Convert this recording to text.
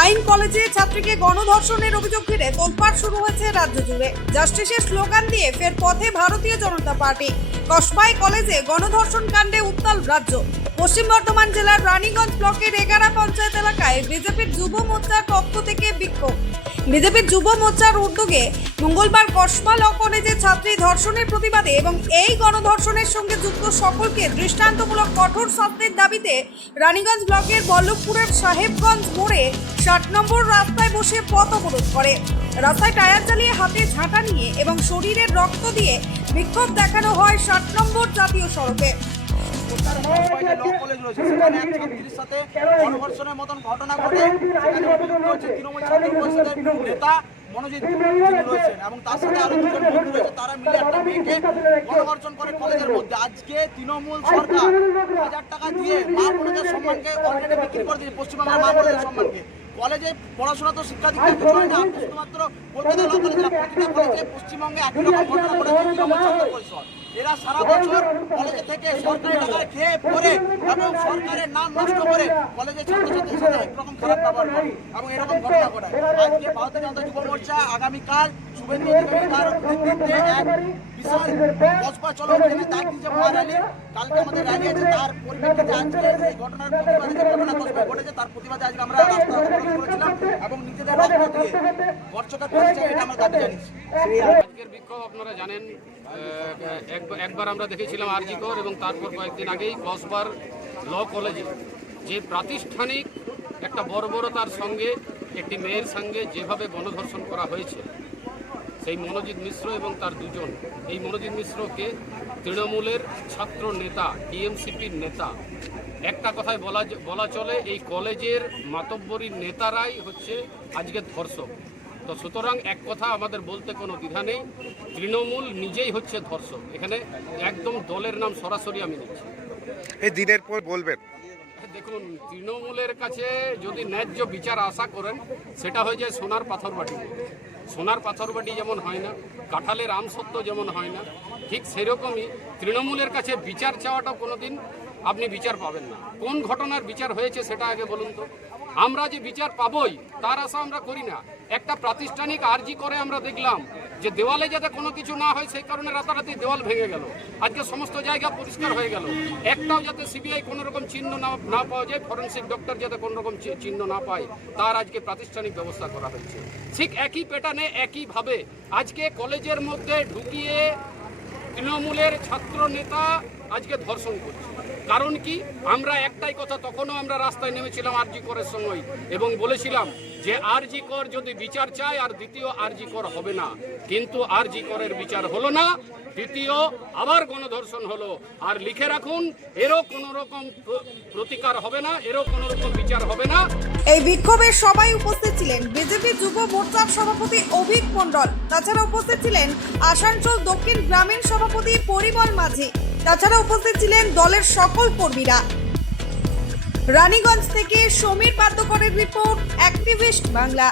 আইন কলেজে ছাত্রীকে গণধর্ষণের অভিযোগ ঘিরে তোলপাড় শুরু হয়েছে রাজ্য জুড়ে। জাস্টিসের স্লোগান দিয়ে ফের পথে ভারতীয় জনতা পার্টি। কসবাই কলেজে গণধর্ষণ কাণ্ডে উত্তাল রাজ্য। পশ্চিম বর্ধমান জেলার রানীগঞ্জ ব্লকের 11 পঞ্চায়েত এলাকায় বিজেপির যুব মোর্চার পক্ষ থেকে বিক্ষোভ। বিজেপির যুব মোর্চার উদ্যোগে মঙ্গলবার কসবা ল কলেজে ছাত্রী ধর্ষণের প্রতিবাদে এবং এই গণধর্ষণের সঙ্গে যুক্ত সকলকে দৃষ্টান্তমূলক কঠোর শাস্তির দাবিতে রানীগঞ্জ ব্লকের বল্লভপুরের সাহেবগঞ্জ মোড়ে 60 নম্বর রাস্তায় বসে পথ অবরোধ করে। রাস্তায় টায়ার চালিয়ে হাতে ঝাঁটা নিয়ে এবং শরীরের রক্ত দিয়ে বিক্ষোভ দেখানো হয় 60 নম্বর জাতীয় সড়কে। গণধর্ষণের মতন ঘটনা ঘটে, তৃণমূল ছাত্র পরিষদের নেতা মনোজিৎ রয়েছেন এবং তার সাথে আরো দুজন বন্ধু রয়েছে। তারা মিলে একটা মেয়েকে গণধর্ষণ করে কলেজের মধ্যে। আজকে তৃণমূল সরকার 1000 টাকা দিয়ে মা বোনদের সম্মানকে অলরেডি বিক্রি করে দিয়েছে, পশ্চিমবাংলার মা বোনদের সম্মানকে। কলেজে পড়াশোনা তো শিক্ষা দীক্ষা কিছু হয় না, শুধুমাত্র কলকাতা ল কলেজ না, প্রতিটা কলেজে পশ্চিমবঙ্গে একই রকম ঘটনা ঘটেছে তৃণমূল ছাত্র পরিষদ। এরা সারা বছর কলেজে থেকে সরকারি টাকায় খেয়ে পড়ে এবং সরকারের নাম নষ্ট করে কলেজের ছাত্রছাত্রীর সাথে একরকম খারাপ ব্যবহার করে এবং এরকম ঘটনা ঘটায়। আজকে ভারতীয় জনতা যুব মোর্চা আগামীকাল শুভেন্দু অধিকারী তার নেতৃত্বে এক বিশাল কসবা চলো অভিযানে ডাক দিয়েছে মহারানী। কালকে আমাদের র্যালি আছে, তার পরিপ্রেক্ষিতে আজকে এই ঘটনার প্রতিবাদে যে ঘটনা কসবায় ঘটেছে তার প্রতিবাদে আজকে আমরা রাস্তা অবরোধ করেছিলাম এবং নিজেদের রক্ত দিয়ে গর্জটা করেছে, এটা আমরা দাবি জানিয়েছি। আজকের বিক্ষোভ আপনারা জানেন, একবার আমরা দেখেছিলাম আরজিকর এবং তারপর কয়েকদিন আগেই কসবার ল কলেজে যে প্রাতিষ্ঠানিক একটা বর্বরতার সঙ্গে একটি মেয়ের সঙ্গে যেভাবে গণধর্ষণ করা হয়েছে, সেই মনোজিৎ মিশ্র এবং তার দুজন, এই মনোজিৎ মিশ্রকে তৃণমূলের ছাত্র নেতা, টিএমসিপির নেতা, একটা কথায় বলা চলে এই কলেজের মাতব্বরীর নেতারাই হচ্ছে আজকের ধর্ষক। তো সুতরাং এক কথা আমাদের বলতে কোনো দ্বিধা নেই, তৃণমূল নিজেই হচ্ছে ধর্ষক। এখানে একদম দলের নাম সরাসরি আমি নিচ্ছি। এই দিনের পর বলবেন, দেখুন, তৃণমূলের কাছে যদি ন্যায্য বিচার আশা করেন সেটা হয়ে যায় সোনার পাথর বাটি। সোনার পাথর বাটি যেমন হয় না, কাঁঠালের আমসত্ত্ব যেমন হয় না, ঠিক সেরকমই তৃণমূলের কাছে বিচার চাওয়াটা কোনোদিন আপনি বিচার পাবেন না। কোন ঘটনার বিচার হয়েছে সেটা আগে বলুন তো। আমরা যে বিচার পাবই তার আশা আমরা করি না। একটা প্রাতিষ্ঠানিক আর্জি করে আমরা দেখলাম যে দেওয়ালে যাতে কোনো কিছু না হয় সেই কারণে রাতারাতি দেওয়াল ভেঙে গেল। আজকে সমস্ত জায়গা পরিষ্কার হয়ে গেল। একটাও যাতে সিবিআই কোনো রকম চিহ্ন না পাওয়া যায়, ফরেন্সিক ডক্টর যাতে কোনো রকম চিহ্ন না পায়, তার আজকে প্রাতিষ্ঠানিক ব্যবস্থা করা হয়েছে। ঠিক একই প্যাটার্নে একইভাবে আজকে কলেজের মধ্যে ঢুকিয়ে তৃণমূলের ছাত্র নেতা আজকে ধর্ষণ করছে। কারণ কি? আমরা একটাই কথা, তখনও আমরা রাস্তায় নেমেছিলাম আরজি করের সময় এবং বলেছিলাম যে আরজি কর যদি বিচার চায় আর দ্বিতীয় আরজি কর হবে না। কিন্তু আরজি করের বিচার হলো না, দ্বিতীয় আবার গণধর্ষণ হলো। আর লিখে রাখুন, এরও কোনো রকম প্রতিকার হবে না, এরও কোনো রকম বিচার হবে না। এই বিক্ষোভে সবাই উপস্থিত ছিলেন বিজেপি যুব মোর্চার সভাপতি অভিক মণ্ডল, তাছাড়া উপস্থিত ছিলেন আসানসোল দক্ষিণ গ্রামীণ সভাপতি পরিমল মাঝি, তাছাড়া উপস্থিত ছিলেন দলের সকল কর্মীরা। রানীগঞ্জ থেকে সমীর পাদ্যকরের রিপোর্ট, অ্যাক্টিভিস্ট বাংলা।